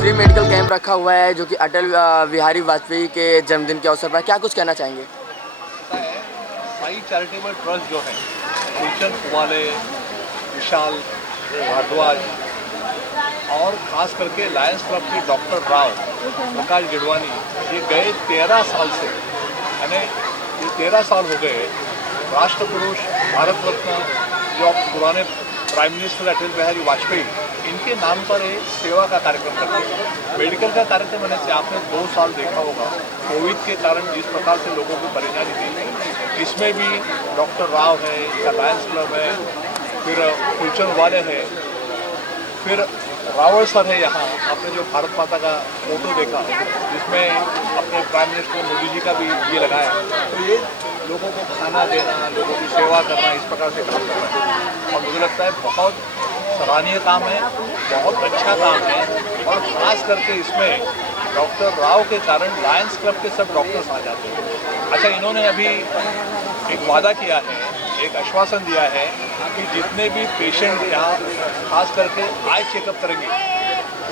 Free medical camp रखा हुआ है जो कि अटल बिहारी वाजपेयी के जन्मदिन के अवसर पर, क्या कुछ कहना चाहेंगे? साई चैरिटेबल ट्रस्ट जो है, गुलशन कुमाले, विशाल भारद्वाज और ख़ास करके लायंस क्लब के डॉक्टर राव प्रकाश गिडवानी, ये गए 13 साल से, यानी ये 13 साल हो गए राष्ट्र पुरुष भारत रत्न जो पुराने प्राइम मिनिस्टर अटल बिहारी वाजपेयी, इनके नाम पर एक सेवा का कार्यक्रम करते हैं। मेडिकल का कार्यक्रम होने से आपने 2 साल देखा होगा, कोविड के कारण जिस प्रकार से लोगों को परेशानी थी, इसमें भी डॉक्टर राव है, इसका लायंस क्लब है, फिर गुलशन वाले है, फिर रावल सर है। यहाँ आपने जो भारत माता का फोटो देखा जिसमें अपने प्राइम मिनिस्टर मोदी जी का भी ये लगाया, तो ये लोगों को खाना देना, लोगों की सेवा करना, इस प्रकार से काम करना है और मुझे लगता है बहुत सराहनीय काम है, बहुत अच्छा काम है। और ख़ास करके इसमें डॉक्टर राव के कारण लायंस क्लब के सब डॉक्टर्स आ जाते हैं। अच्छा, इन्होंने अभी एक वादा किया है, एक आश्वासन दिया है कि जितने भी पेशेंट यहाँ खास करके आई चेकअप करेंगे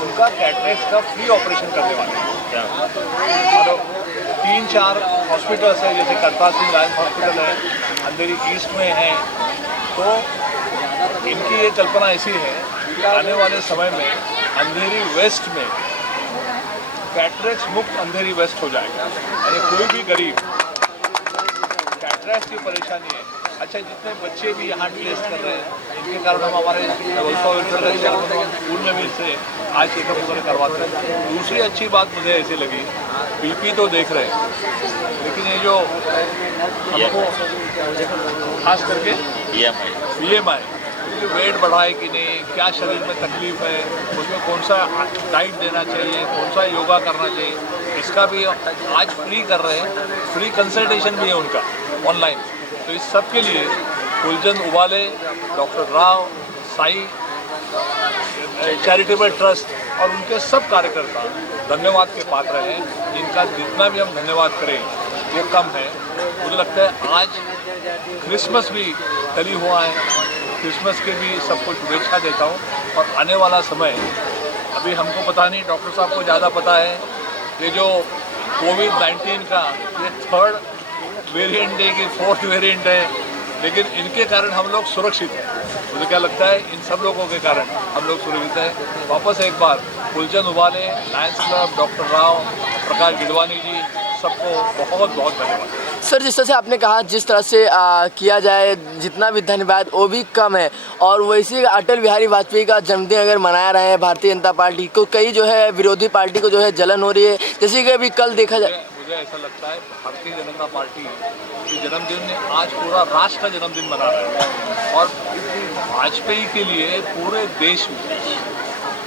उनका कैटरेक्ट का फ्री ऑपरेशन करने वाले हैं। और 3-4 हॉस्पिटल्स हैं, जैसे करतार सिंह लायंस हॉस्पिटल है, अंधेरी ईस्ट में है, तो इनकी ये कल्पना ऐसी है कि आने वाले समय में अंधेरी वेस्ट में कैटरेक्ट मुक्त अंधेरी वेस्ट हो जाएगा, यानी कोई भी गरीब कैटरेक्ट की परेशानी है। अच्छा, जितने बच्चे भी यहाँ टेस्ट कर रहे हैं, इनके कारण हम हमारे स्कूल में भी इससे आज चेकअप वगैरह करवाते हैं। दूसरी अच्छी बात मुझे ऐसी लगी, बीपी तो देख रहे हैं, लेकिन ये जो हमको खास करके BMI वेट बढ़ाए कि नहीं, क्या शरीर में तकलीफ है, उसमें कौन सा डाइट देना चाहिए, कौन सा योगा करना चाहिए, इसका भी आज फ्री कर रहे हैं। फ्री कंसल्टेशन भी है उनका ऑनलाइन। तो इस सब के लिए फूलचंद उबाले, doctor Rao, Sai charitable trust और उनके सब कार्यकर्ता धन्यवाद के पात्र हैं, जिनका जितना भी हम धन्यवाद करें वो कम है। मुझे लगता है आज क्रिसमस भी टली हुआ है, क्रिसमस के भी सबको शुभेच्छा देता हूँ। और आने वाला समय अभी हमको पता नहीं, डॉक्टर साहब को ज़्यादा पता है। ये जो कोविड-19 का ये 3rd वेरिएंट है कि 4th वेरिएंट है, लेकिन इनके कारण हम लोग सुरक्षित हैं। मुझे क्या लगता है इन सब लोगों के कारण हम लोग सुरक्षित हैं। वापस एक बार फूलचंद उबाले, लायंस क्लब, डॉक्टर राव, प्रकाश गिडवानी जी, सबको बहुत बहुत धन्यवाद। सर, जिस तरह से आपने कहा, जिस तरह से किया जाए जितना भी धन्यवाद वो भी कम है। और वैसे अटल बिहारी वाजपेयी का जन्मदिन अगर मना रहे हैं भारतीय जनता पार्टी को, कई जो है विरोधी पार्टी को जो है जलन हो रही है, जैसे कि अभी कल देखा जाए। मुझे ऐसा लगता है भारतीय जनता पार्टी के जन्मदिन आज पूरा राष्ट्र का जन्मदिन मना रहा है। और वाजपेयी के लिए पूरे देश में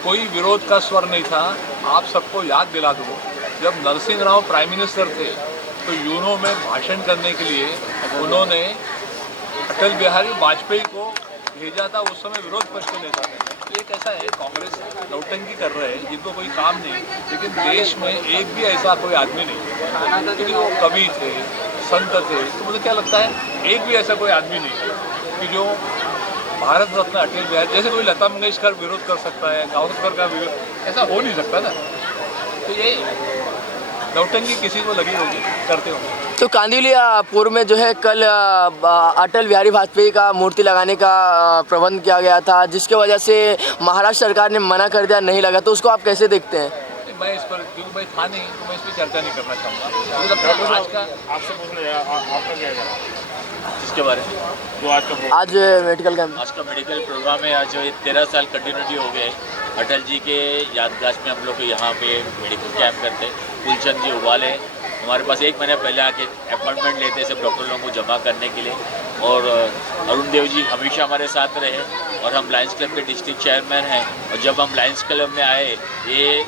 कोई विरोध का स्वर नहीं था। आप सबको याद दिला दूँ, जब नरसिंह राव प्राइम मिनिस्टर थे तो यूनो में भाषण करने के लिए उन्होंने अटल बिहारी वाजपेयी को भेजा था। उस समय विरोध पक्ष के नेता थे। तो एक ऐसा है, कांग्रेस नौटंकी कर रहे हैं जिनको कोई काम नहीं, लेकिन देश में एक भी ऐसा कोई आदमी नहीं, क्योंकि वो कवि थे, संत थे। तो मुझे क्या लगता है एक भी ऐसा कोई आदमी नहीं कि जो भारत रत्न अटल बिहारी, जैसे कोई लता मंगेशकर विरोध कर सकता है, गावस्कर का विरोध, ऐसा हो नहीं सकता ना। तो ये नौटंकी किसी को लगी होगी, करते होंगे। तो कांदिवलीपुर में जो है कल अटल बिहारी वाजपेयी का मूर्ति लगाने का प्रबंध किया गया था, जिसके वजह से महाराष्ट्र सरकार ने मना कर दिया, नहीं लगा। तो उसको आप कैसे देखते हैं? मैं इस पर, क्योंकि मैं था नहीं तो मैं इस पर चर्चा नहीं करना चाहूँगा। आज का आपसे पूछ रहे हैं, आपका क्या कहना है इसके बारे में? जो आज मेडिकल कैंप, आज का मेडिकल प्रोग्राम है। आज 13 साल कंटिन्यूटी हो गए अटल जी के यादगार में हम लोग यहाँ पे मेडिकल कैंप करते हैं। फूलचंद जी उबाले हमारे पास 1 महीने पहले आके अपॉइंटमेंट लेते सब डॉक्टर लोगों को जमा करने के लिए। और अरुण देव जी हमेशा हमारे साथ रहे और हम लायंस क्लब के डिस्ट्रिक्ट चेयरमैन हैं। और जब हम लायंस क्लब में आए, ये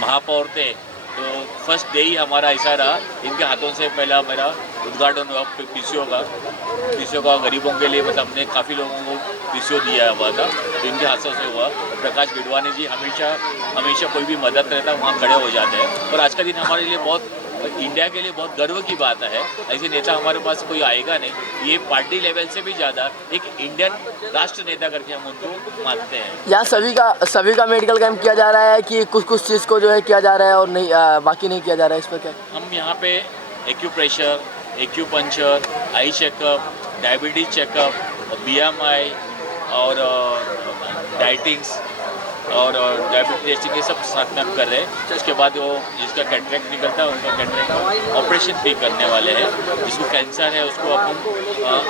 महापौर थे, तो फर्स्ट डे ही हमारा ऐसा रहा, इनके हाथों से पहला मेरा उद्घाटन हुआ पीसीओ का गरीबों के लिए। मतलब हमने काफ़ी लोगों को पीसीओ दिया हुआ था, तो इनके हाथों से हुआ। प्रकाश गिडवानी जी हमेशा कोई भी मदद रहता है वहाँ खड़े हो जाते हैं। और आज का दिन हमारे लिए बहुत, इंडिया के लिए बहुत गर्व की बात है। ऐसे नेता हमारे पास कोई आएगा नहीं। ये पार्टी लेवल से भी ज़्यादा एक इंडियन राष्ट्र नेता करके हम उनको मानते हैं। यहाँ सभी का मेडिकल कैंप किया जा रहा है कि कुछ चीज़ को जो है किया जा रहा है और नहीं बाकी नहीं किया जा रहा है, इस पर क्या? हम यहाँ पे acupressure, acupuncture, eye checkup, diabetes checkup, BMI और डाइटिंग्स और डायबिटीज टेस्टिंग, ये सब साथ में हम कर रहे हैं। उसके बाद वो जिसका कैटरेक्ट निकलता है उनका कैटरेक्ट ऑपरेशन भी करने वाले हैं। जिसको कैंसर है उसको अपन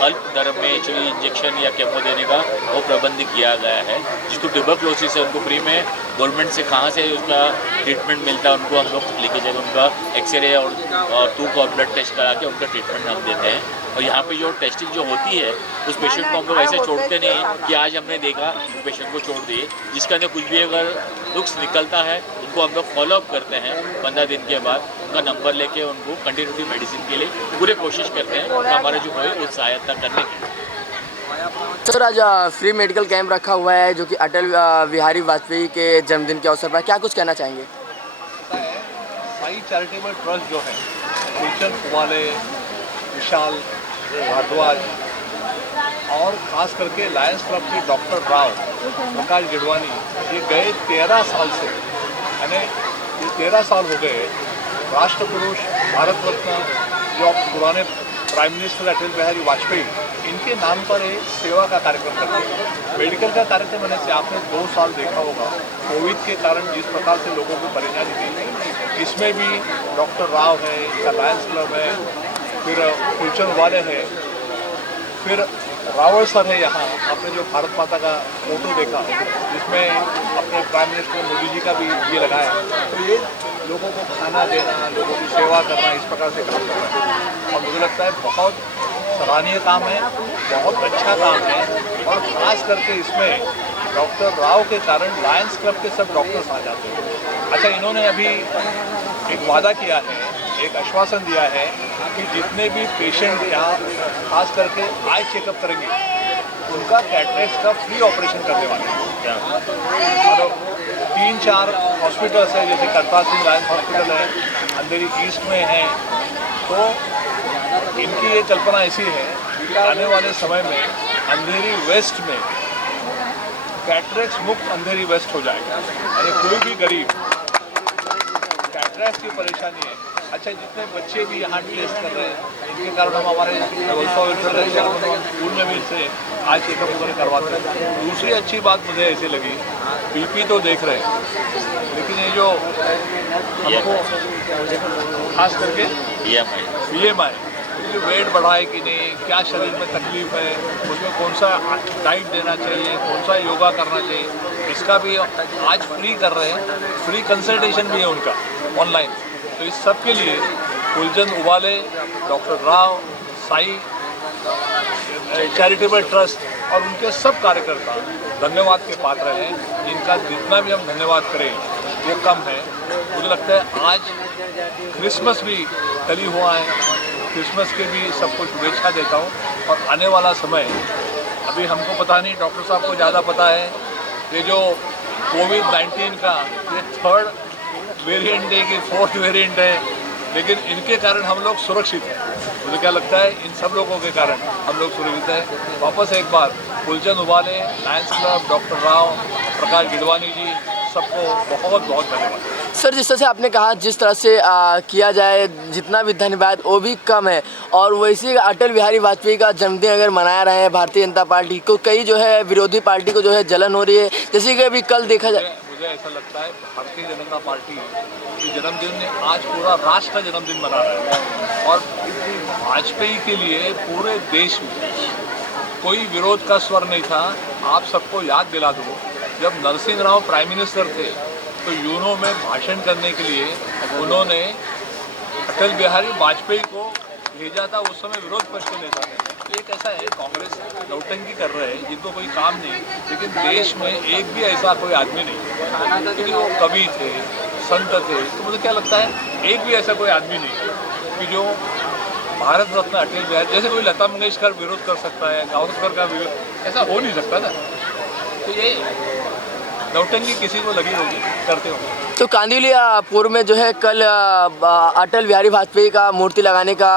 अल्प दर में एक्चुअली इंजेक्शन या केमो देने का वो प्रबंध किया गया है। जिसको ट्यूबरक्लोसिस है उनको फ्री में गवर्नमेंट से कहाँ से उसका ट्रीटमेंट मिलता है उनको हम लोग लेके जाकर उनका एक्सरे और टूक और ब्लड टेस्ट करा के उनका ट्रीटमेंट हम देते हैं। और यहाँ पे जो टेस्टिंग जो होती है उस पेशेंट को हम लोग ऐसे छोड़ते नहीं हैं कि आज हमने देखा पेशेंट को छोड़ दिए। जिसके अंदर कुछ भी अगर नुक्स निकलता है उनको हम लोग फॉलोअप करते हैं 15 दिन के बाद, उनका नंबर लेके उनको कंटिन्यूटी मेडिसिन के लिए पूरे कोशिश करते हैं और हमारे जो है वो सहायता करने की। सर, आज फ्री मेडिकल कैंप रखा हुआ है जो कि अटल बिहारी वाजपेयी के जन्मदिन के अवसर पर, क्या कुछ कहना चाहेंगे? साई चैरिटेबल ट्रस्ट जो है, फूलचंद उबाले, विशाल भारद्वाज और ख़ास करके लायंस क्लब के डॉक्टर राव, प्रकाश गिडवानी, ये गए 13 साल से, यानी ये 13 साल हो गए राष्ट्र पुरुष, भारत रत्न जो पुराने प्राइम मिनिस्टर अटल बिहारी वाजपेयी, इनके नाम पर एक सेवा का कार्यक्रम करते हैं। मेडिकल का कार्यक्रम होने से आपने 2 साल देखा होगा कोविड के कारण जिस प्रकार से लोगों को परेशानी दी, इसमें भी डॉक्टर राव है, इनका लायंस क्लब है, फिर फूलचंद वाले हैं, फिर रावल सर है। यहाँ आपने जो भारत माता का फोटो देखा जिसमें अपने प्राइम मिनिस्टर मोदी जी का भी ये लगाया, तो ये लोगों को खाना देना, लोगों की सेवा करना, इस प्रकार से काम कर रहा है। और मुझे लगता है बहुत सराहनीय काम है, बहुत अच्छा काम है। और ख़ास करके इसमें डॉक्टर राव के कारण लायंस क्लब के सब डॉक्टर्स आ जाते हैं। अच्छा, इन्होंने अभी एक वादा किया है, एक आश्वासन दिया है कि जितने भी पेशेंट यहाँ खास करके आई चेकअप करेंगे उनका कैटरेक्ट का फ्री ऑपरेशन करने वाले हैं। और 3-4 हॉस्पिटल्स हैं, जैसे करतार सिंह लायंस हॉस्पिटल है, अंधेरी ईस्ट में है। तो इनकी ये कल्पना ऐसी है कि आने वाले समय में अंधेरी वेस्ट में कैटरेक्ट मुक्त अंधेरी वेस्ट हो जाएगा। यानी कोई भी गरीब कैटरेक्ट की परेशानी है। अच्छा, जितने बच्चे भी यहाँ टेस्ट कर रहे हैं, इनके कारण हम हमारे स्कूल में भी इससे आज चेकअप वगैरह करवाते हैं। दूसरी अच्छी बात मुझे ऐसी लगी, बीपी तो देख रहे हैं, लेकिन ये जो हमको खास करके BMI वेट बढ़ा है कि नहीं, क्या शरीर में तकलीफ है, उसमें कौन सा डाइट देना चाहिए, कौन सा योगा करना चाहिए, इसका भी आज फ्री कर रहे हैं। फ्री कंसल्टेशन भी है उनका ऑनलाइन। तो इस सब के लिए कुलचंद उबाले, doctor Rao, Sai charitable trust और उनके सब कार्यकर्ता धन्यवाद के पात्र हैं। इनका जितना भी हम धन्यवाद करें वो कम है। मुझे लगता है आज क्रिसमस भी कल ही हुआ है, क्रिसमस के भी सबको शुभेच्छा देता हूँ। और आने वाला समय अभी हमको पता नहीं, डॉक्टर साहब को ज़्यादा पता है। ये जो कोविड-19 का ये 3rd वेरिएंट है कि 4th वेरिएंट है, लेकिन इनके कारण हम लोग सुरक्षित हैं। मुझे क्या लगता है, इन सब लोगों के कारण हम लोग सुरक्षित हैं। वापस एक बार कुलचंद उबाले, लायंस क्लब, डॉक्टर राव, प्रकाश गिडवानी जी, सबको बहुत बहुत धन्यवाद। सर, जिस तरह से आपने कहा, जिस तरह से किया जाए जितना भी धन्यवाद वो भी कम है। और वैसे अटल बिहारी वाजपेयी का जन्मदिन अगर मनाया रहे हैं भारतीय जनता पार्टी को, कई जो है विरोधी पार्टी को जो है जलन हो रही है, जैसे कि अभी कल देखा जाए। मुझे ऐसा लगता है भारतीय जनता पार्टी के जन्मदिन ने आज पूरा राष्ट्र जन्मदिन मना रहा है। और वाजपेयी के लिए पूरे देश में कोई विरोध का स्वर नहीं था। आप सबको याद दिला दो, जब नरसिंह राव प्राइम मिनिस्टर थे तो यूनो में भाषण करने के लिए उन्होंने अटल बिहारी वाजपेयी को भेजा था। उस समय विरोध पक्ष के नेता थे। तो एक ऐसा है, कांग्रेस नौटंकी कर रहे हैं जिनको कोई काम नहीं, लेकिन देश में एक भी ऐसा कोई आदमी नहीं, क्योंकि वो कवि थे, संत थे। तो मुझे क्या लगता है, एक भी ऐसा कोई आदमी नहीं कि जो भारत रत्न अटल बिहारी, जैसे कोई लता मंगेशकर विरोध कर सकता है, गावस्कर का विरोध, ऐसा हो नहीं सकता ना। तो ये नौटंकी किसी को लगी होगी, करते होंगे। तो कांदिवली पूर्व में जो है कल अटल बिहारी वाजपेयी का मूर्ति लगाने का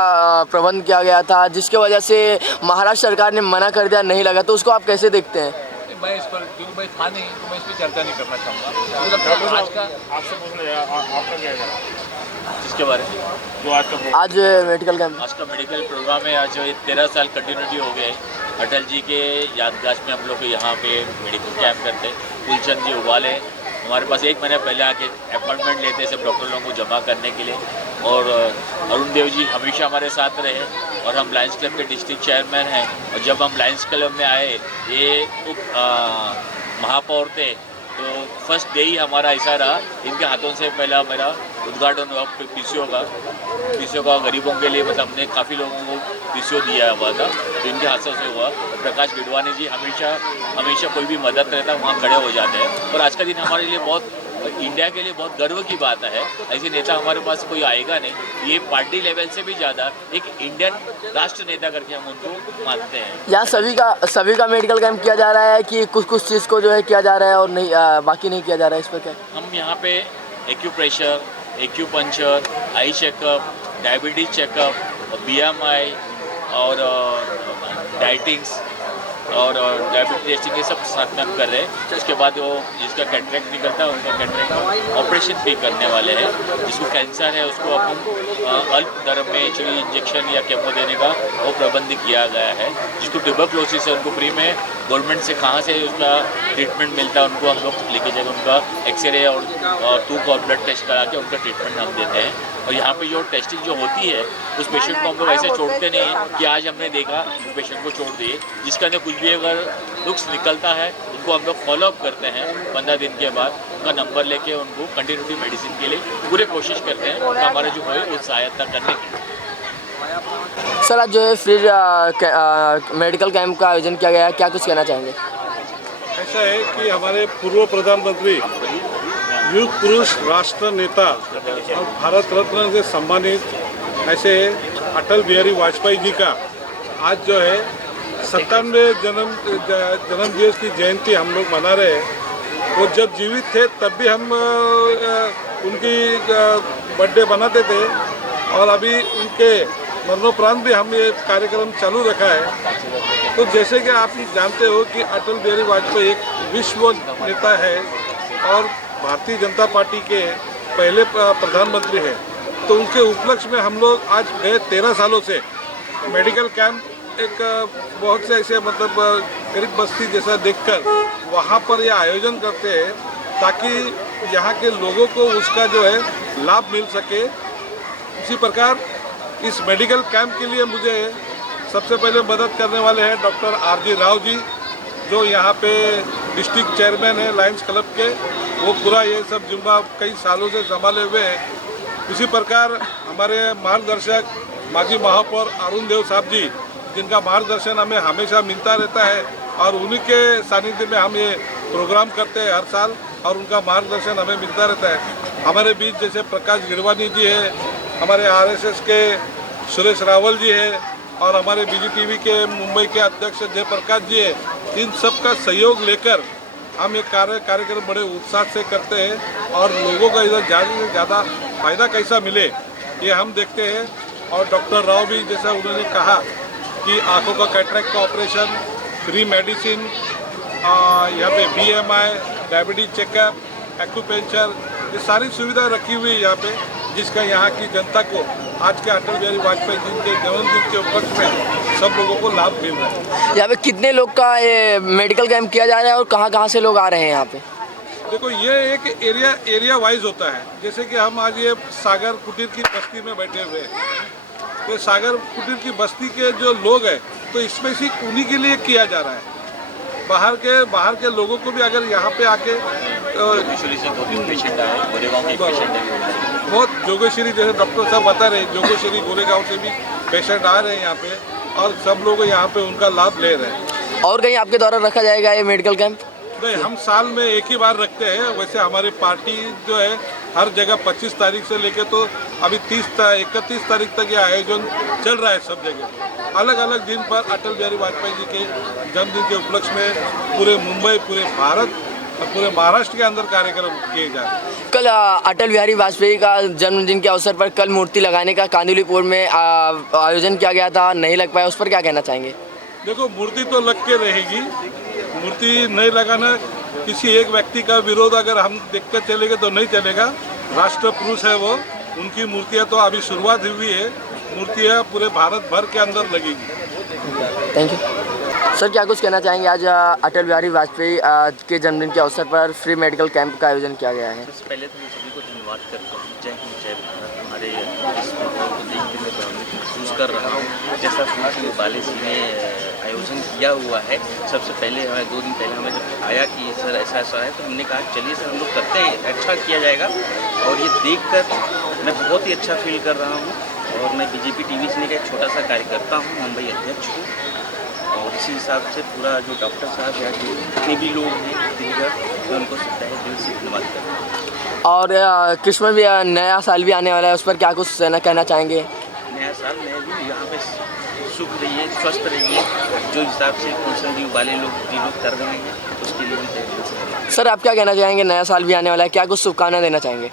प्रबंध किया गया था, जिसके वजह से महाराष्ट्र सरकार ने मना कर दिया, नहीं लगा। तो उसको आप कैसे देखते हैं? मैं इस पर, क्योंकि मैं था नहीं तो मैं इस पर चर्चा नहीं करना चाहूँगा। आज का आपसे पूछना है, आपका क्या कहना है इसके बारे में? जो आज मेडिकल कैंप, आज का मेडिकल प्रोग्राम है। आज 13 साल कंटिन्यूटी हो गए अटल जी के यादगार में हम लोग यहाँ पे मेडिकल कैंप करते हैं। कुलचंद जी उबाले हमारे पास 1 महीने पहले आके अपॉइंटमेंट लेते सब डॉक्टर लोगों को जमा करने के लिए। और अरुण देव जी हमेशा हमारे साथ रहे और हम लायंस क्लब के डिस्ट्रिक्ट चेयरमैन हैं। और जब हम लायंस क्लब में आए, ये महापौर थे, तो फर्स्ट डे ही हमारा ऐसा रहा, इनके हाथों से पहला मेरा उद्घाटन हुआ पीसीओ का गरीबों के लिए। मतलब हमने काफ़ी लोगों को पीसीओ दिया हुआ था, तो इनके हाथों से हुआ। और प्रकाश गिडवानी जी हमेशा कोई भी मदद रहता है वहाँ खड़े हो जाते हैं। और आज का दिन हमारे लिए बहुत, इंडिया के लिए बहुत गर्व की बात है। ऐसे नेता हमारे पास कोई आएगा नहीं। ये पार्टी लेवल से भी ज़्यादा एक इंडियन राष्ट्र नेता करके हम उनको मानते हैं। यहाँ सभी का मेडिकल कैंप किया जा रहा है कि कुछ चीज़ को जो है किया जा रहा है और नहीं बाकी नहीं किया जा रहा है, इस पर क्या? हम यहाँ पे acupressure, acupuncture, eye checkup, diabetes checkup, BMI और डाइटिंग्स और डायबिटीज टेस्टिंग, ये सब साथ में हम कर रहे हैं। उसके बाद वो जिसका कैटरेक्ट निकलता है उनका कैटरेक्ट ऑपरेशन भी करने वाले हैं। जिसको कैंसर है उसको अपन अल्प दर में चुनी इंजेक्शन या केमो देने का वो प्रबंध किया गया है। जिसको ट्यूबरक्लोसिस है उनको फ्री में गवर्नमेंट से कहाँ से उसका ट्रीटमेंट मिलता है उनको हम लोग लेके जाएंगे। उनका एक्सरे और तूक और ब्लड टेस्ट करा के उनका ट्रीटमेंट हम देते हैं। और यहाँ पे जो टेस्टिंग जो होती है उस पेशेंट को हम लोग ऐसे छोड़ते नहीं हैं कि आज हमने देखा पेशेंट को छोड़ दिए। जिसके अंदर कुछ भी अगर नुक्स निकलता है उनको हम लोग फॉलोअप करते हैं 15 दिन के बाद। उनका नंबर लेके उनको कंटिन्यूटी मेडिसिन के लिए पूरे कोशिश करते हैं हमारा जो है वो सहायता करने की। सर आज जो है फ्री मेडिकल कैंप का आयोजन किया गया है, क्या कुछ कहना चाहेंगे? ऐसा है कि हमारे पूर्व प्रधानमंत्री, युग पुरुष, राष्ट्र नेता और भारत रत्न से सम्मानित ऐसे अटल बिहारी वाजपेयी जी का आज जो है 97वें जन्म दिवस की जयंती हम लोग मना रहे हैं। वो जब जीवित थे तब भी हम उनकी बर्थडे मनाते थे और अभी उनके मरणोपरांत भी हम ये कार्यक्रम चालू रखा है। तो जैसे कि आप जानते हो कि अटल बिहारी वाजपेयी एक विश्व नेता है और भारतीय जनता पार्टी के पहले प्रधानमंत्री हैं। तो उनके उपलक्ष्य में हम लोग आज गए 13 सालों से मेडिकल कैंप एक बहुत से ऐसे मतलब गरीब बस्ती जैसा देखकर वहाँ पर ये आयोजन करते हैं ताकि यहाँ के लोगों को उसका जो है लाभ मिल सके। इसी प्रकार इस मेडिकल कैंप के लिए मुझे सबसे पहले मदद करने वाले हैं डॉक्टर आर.जी. राव जी, जो यहाँ पे डिस्ट्रिक्ट चेयरमैन है लायंस क्लब के। वो पूरा ये सब जुम्मा कई सालों से संभाले हुए हैं। इसी प्रकार हमारे मार्गदर्शक माजी महापौर अरुण देव साहब जी, जिनका मार्गदर्शन हमें हमेशा मिलता रहता है और उन्हीं के सानिध्य में हम ये प्रोग्राम करते हैं हर साल और उनका मार्गदर्शन हमें मिलता रहता है। हमारे बीच जैसे प्रकाश गिरवानी जी है, हमारे आरएसएस के सुरेश रावल जी है और हमारे बीजेपी के मुंबई के अध्यक्ष जयप्रकाश जी है। इन सब का सहयोग लेकर हम ये कार्यक्रम बड़े उत्साह से करते हैं और लोगों का इधर ज़्यादा से ज़्यादा फ़ायदा कैसा मिले ये हम देखते हैं। और डॉक्टर राव भी जैसा उन्होंने कहा कि आँखों का कैटरेक्ट का ऑपरेशन, फ्री मेडिसिन, यहाँ पे BMI, डायबिटीज चेकअप, एक्यूपेंचर, ये सारी सुविधा रखी हुई है यहाँ पे, जिसका यहाँ की जनता को आज के अटल बिहारी वाजपेयी जी के जन्मदिन के उपलक्ष्य में सब लोगों को लाभ मिल रहा है। यहाँ पे कितने लोग का ये मेडिकल कैंप किया जा रहा है और कहाँ से लोग आ रहे हैं यहाँ पे? देखो ये एक एरिया वाइज होता है। जैसे कि हम आज ये सागर कुटीर की बस्ती में बैठे हुए हैं, तो सागर कुटीर की बस्ती के जो लोग हैं तो इसमें से उन्हीं के लिए किया जा रहा है। बाहर के लोगों को भी अगर यहाँ पे आके बहुत जोगेश्वरी जैसे डॉक्टर साहब बता रहे हैं, जोगेश्वरी गोरेगांव से भी पेशेंट आ रहे हैं यहाँ पे और सब लोग यहाँ पे उनका लाभ ले रहे हैं। और कहीं आपके द्वारा रखा जाएगा ये मेडिकल कैंप? नहीं, हम साल में एक ही बार रखते हैं। वैसे हमारी पार्टी जो है हर जगह 25 तारीख से लेके तो अभी 31 तारीख तक ये आयोजन चल रहा है सब जगह। अलग अलग दिन पर अटल बिहारी वाजपेयी जी के जन्मदिन के उपलक्ष्य में पूरे मुंबई, पूरे भारत और पूरे महाराष्ट्र के अंदर कार्यक्रम किए जा रहे हैं। कल अटल बिहारी वाजपेयी का जन्मदिन के अवसर पर कल मूर्ति लगाने का कांदिवलीपुर में आयोजन किया गया था, नहीं लग पाया, उस पर क्या कहना चाहेंगे? देखो मूर्ति तो लग के रहेगी, मूर्ति नहीं लगाना किसी एक व्यक्ति का विरोध अगर हम देखकर चलेंगे तो नहीं चलेगा। राष्ट्र पुरुष है वो, उनकी मूर्तियाँ तो अभी शुरुआत हुई है, मूर्तियाँ पूरे भारत भर के अंदर लगेगी। Thank you sir. क्या कुछ कहना चाहेंगे? आज अटल बिहारी वाजपेयी के जन्मदिन के अवसर पर फ्री मेडिकल कैंप का आयोजन किया गया है। सबसे पहले तो मैं सभी को धन्यवाद करता हूँ। जय हिंद, जय भारत। हमारे इस प्रोग्राम को देखते मैं गौरवित महसूस कर रहा हूँ। जैसा सुनील बाले जी ने आयोजन किया हुआ है, सबसे पहले हमें 2 दिन पहले हमें जब आया कि सर ऐसा है, तो हमने कहा चलिए सर हम लोग करते हैं, अच्छा किया जाएगा। और ये देखकर मैं बहुत ही अच्छा फील कर रहा हूँ। और मैं बीजेपी टीवी से एक छोटा सा कार्यकर्ता हूँ, मुंबई अध्यक्ष हूँ। और इसी हिसाब से पूरा जो डॉक्टर साहब या जो जितने भी लोग हैं दिनभर, मैं उनको तहे दिल से धन्यवाद करता हूँ। और क्रिसमस भी नया साल भी आने वाला है, उस पर क्या कुछ कहना चाहेंगे? नया साल में भी यहाँ पे सुख रहिए, स्वस्थ रहिए। जो हिसाब से संजीव वाले लोग कर रहे हैं उसके लिए हम तहे दिल से। सर आप क्या कहना चाहेंगे? नया साल भी आने वाला है, क्या कुछ शुभकामना देना चाहेंगे?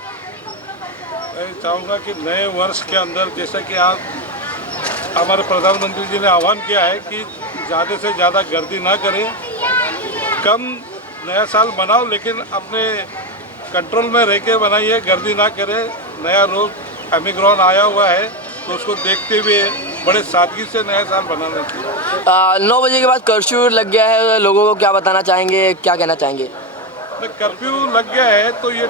मैं चाहूँगा कि नए वर्ष के अंदर जैसा कि आप हमारे प्रधानमंत्री जी ने आह्वान किया है कि ज़्यादा से ज़्यादा गर्दी ना करें, कम नया साल बनाओ लेकिन अपने कंट्रोल में रह के बनाइए, गर्दी ना करें। नया रोग ओमिक्रॉन आया हुआ है तो उसको देखते हुए बड़े सादगी से नया साल बनाना चाहिए। 9 बजे के बाद कर्फ्यू लग गया है, लोगों को क्या बताना चाहेंगे, क्या कहना चाहेंगे? कर्फ्यू लग गया है तो ये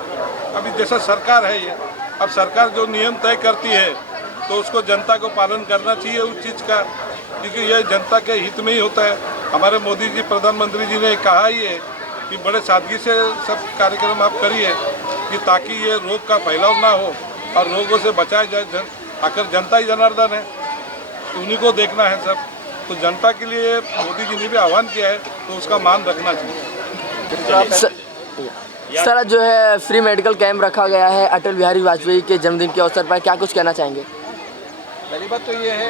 अभी जैसा सरकार है, ये अब सरकार जो नियम तय करती है तो उसको जनता को पालन करना चाहिए उस चीज़ का, क्योंकि यह जनता के हित में ही होता है। हमारे मोदी जी प्रधानमंत्री जी ने कहा ही है कि बड़े सादगी से सब कार्यक्रम आप करिए कि ताकि ये रोग का फैलाव ना हो और रोगों से बचाया जाए। आखिर जनता ही जनार्दन है। तो उन्हीं को देखना है सब। तो जनता के लिए मोदी जी ने भी आह्वान किया है, तो उसका मान रखना चाहिए। सर जो है फ्री मेडिकल कैंप रखा गया है अटल बिहारी वाजपेयी के जन्मदिन के अवसर पर, क्या कुछ कहना चाहेंगे? पहली बात तो ये है,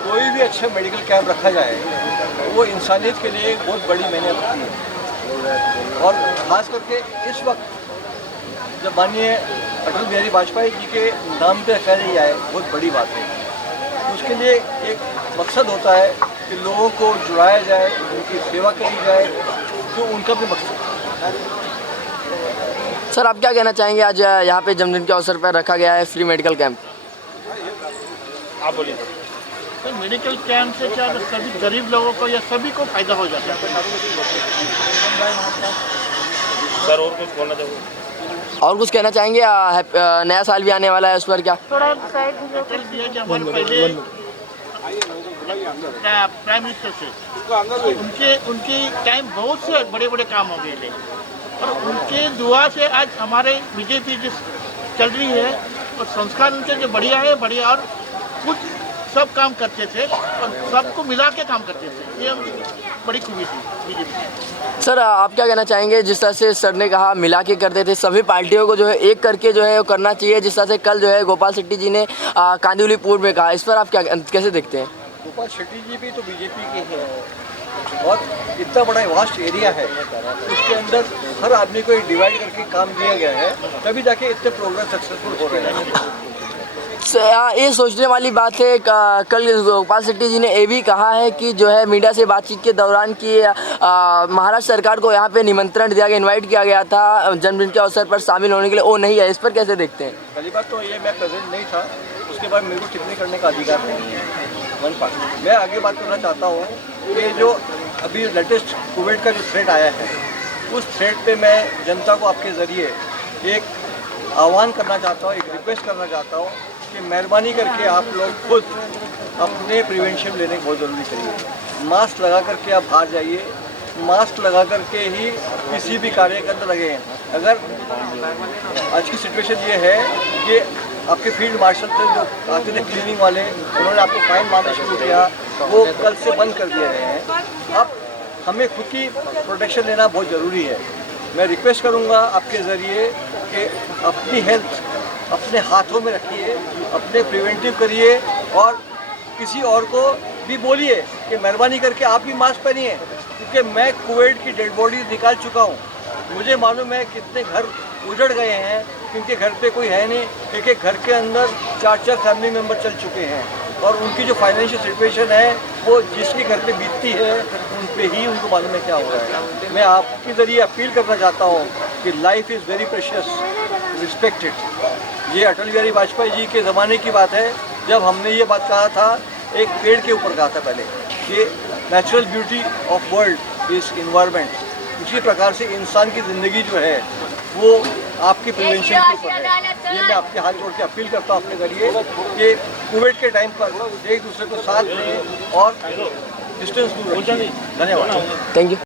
कोई भी अच्छा मेडिकल कैंप रखा जाए वो इंसानियत के लिए बहुत बड़ी मायने रखती है। और ख़ास करके इस वक्त जब माननीय अटल बिहारी वाजपेयी जी के नाम पे रखा जाए, बहुत बड़ी बात है। उसके लिए एक मकसद होता है कि लोगों को जुड़ाया जाए, उनकी सेवा करी जाए, जो उनका भी मकसद है। सर आप क्या कहना चाहेंगे, आज यहाँ पे जन्मदिन के अवसर पर रखा गया है फ्री मेडिकल कैंप? आप बोलिए तो मेडिकल कैंप से क्या सभी गरीब लोगों को या सभी को फायदा हो जाता है। सर और कुछ बोलना चाहोगे? और कुछ कहना चाहेंगे? नया साल भी आने वाला है, उस पर क्या? थोड़ा अटल बिहारी जी हमारे पहले प्राइम मिनिस्टर से उनके टाइम बहुत से बड़े बड़े काम हो गए थे, और उनके दुआ से आज हमारे बीजेपी जिस चल रही है, और संस्कार उनके जो बढ़िया है, बढ़िया, और कुछ सब काम करते थे और सबको मिला के काम करते थे, ये बड़ी खूबी थी बीजेपी। सर आप क्या कहना चाहेंगे, जिस तरह से सर ने कहा मिला के करते थे, सभी पार्टियों को जो है एक करके जो है वो करना चाहिए, जिस तरह से कल जो है गोपाल शेट्टी जी ने कांदिवलीपुर में कहा, इस पर आप क्या कैसे देखते हैं? गोपाल शेट्टी जी भी तो बीजेपी के हैं, और इतना बड़ा वास्ट एरिया है, उसके अंदर हर आदमी को डिवाइड करके काम दिया गया है, तभी जाके इतने प्रोग्राम सक्सेसफुल हो रहे हैं। ये सोचने वाली बात है, कल गोपाल शेट्टी जी ने ये भी कहा है कि जो है मीडिया से बातचीत के दौरान कि महाराष्ट्र सरकार को यहाँ पे निमंत्रण दिया गया, इनवाइट किया गया था जन्मदिन के अवसर पर शामिल होने के लिए, वो नहीं है, इस पर कैसे देखते हैं? पहली बात तो ये मैं प्रेजेंट नहीं था, उसके बाद मेरे को टिप्पणी करने का अधिकार नहीं है। वन पार्ट मैं आगे बात करना चाहता हूँ कि जो अभी लेटेस्ट कोविड का जो थ्रेट आया है, उस थ्रेट पे मैं जनता को आपके ज़रिए एक आह्वान करना चाहता हूँ, एक रिक्वेस्ट करना चाहता हूँ कि मेहरबानी करके आप लोग खुद अपने प्रिवेंशन लेने की बहुत ज़रूरी चाहिए। मास्क लगा करके आप बाहर जाइए, मास्क लगा करके ही किसी भी कार्य के अंदर लगे हैं। अगर आज की सिचुएशन ये है कि आपके फील्ड मार्शल थे जो आते थे क्लीनिंग वाले, उन्होंने आपको फाइन मारना शुरू किया, वो कल से बंद कर दिए गए हैं। अब हमें खुद की प्रोटेक्शन लेना बहुत ज़रूरी है। मैं रिक्वेस्ट करूंगा आपके ज़रिए कि अपनी हेल्थ अपने हाथों में रखिए, अपने प्रिवेंटिव करिए, और किसी और को भी बोलिए कि मेहरबानी करके आप भी मास्क पहनिए, क्योंकि मैं कोविड की डेड बॉडी निकाल चुका हूँ। मुझे मालूम है कितने घर उजड़ गए हैं, क्योंकि घर पे कोई है नहीं, क्योंकि घर के अंदर 4-4 फैमिली मेम्बर चल चुके हैं, और उनकी जो फाइनेंशियल सिचुएशन है वो जिसके घर पे बीतती है उन पे ही उनको मालूम है क्या हो रहा है। मैं आपके ज़रिए अपील करना चाहता हूँ कि life is very precious, respected. ये अटल बिहारी वाजपेयी जी के ज़माने की बात है, जब हमने ये बात कहा था, एक पेड़ के ऊपर कहा था पहले कि natural beauty of world is environment. उसी प्रकार से इंसान की ज़िंदगी जो है वो आपकी प्रिवेंशन के ऊपर है। ये मैं आपके हाथ जोड़ के अपील करता हूँ अपने ज़रिए कि कोविड के टाइम पर एक दूसरे को साथ दें और डिस्टेंस दूर रखें। धन्यवाद। Thank you.